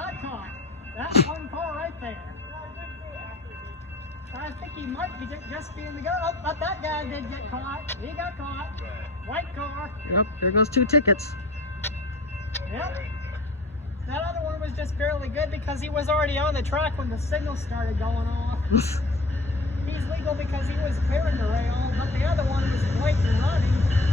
got caught. That one car right there. I think he might be just being the guy. Oh, but that guy did get caught. He got caught. White car. Yep, there goes 2 tickets. Yep. That other one was just barely good because he was already on the track when the signal started going off. He's legal because he was clearing the rail, but the other one was late and running.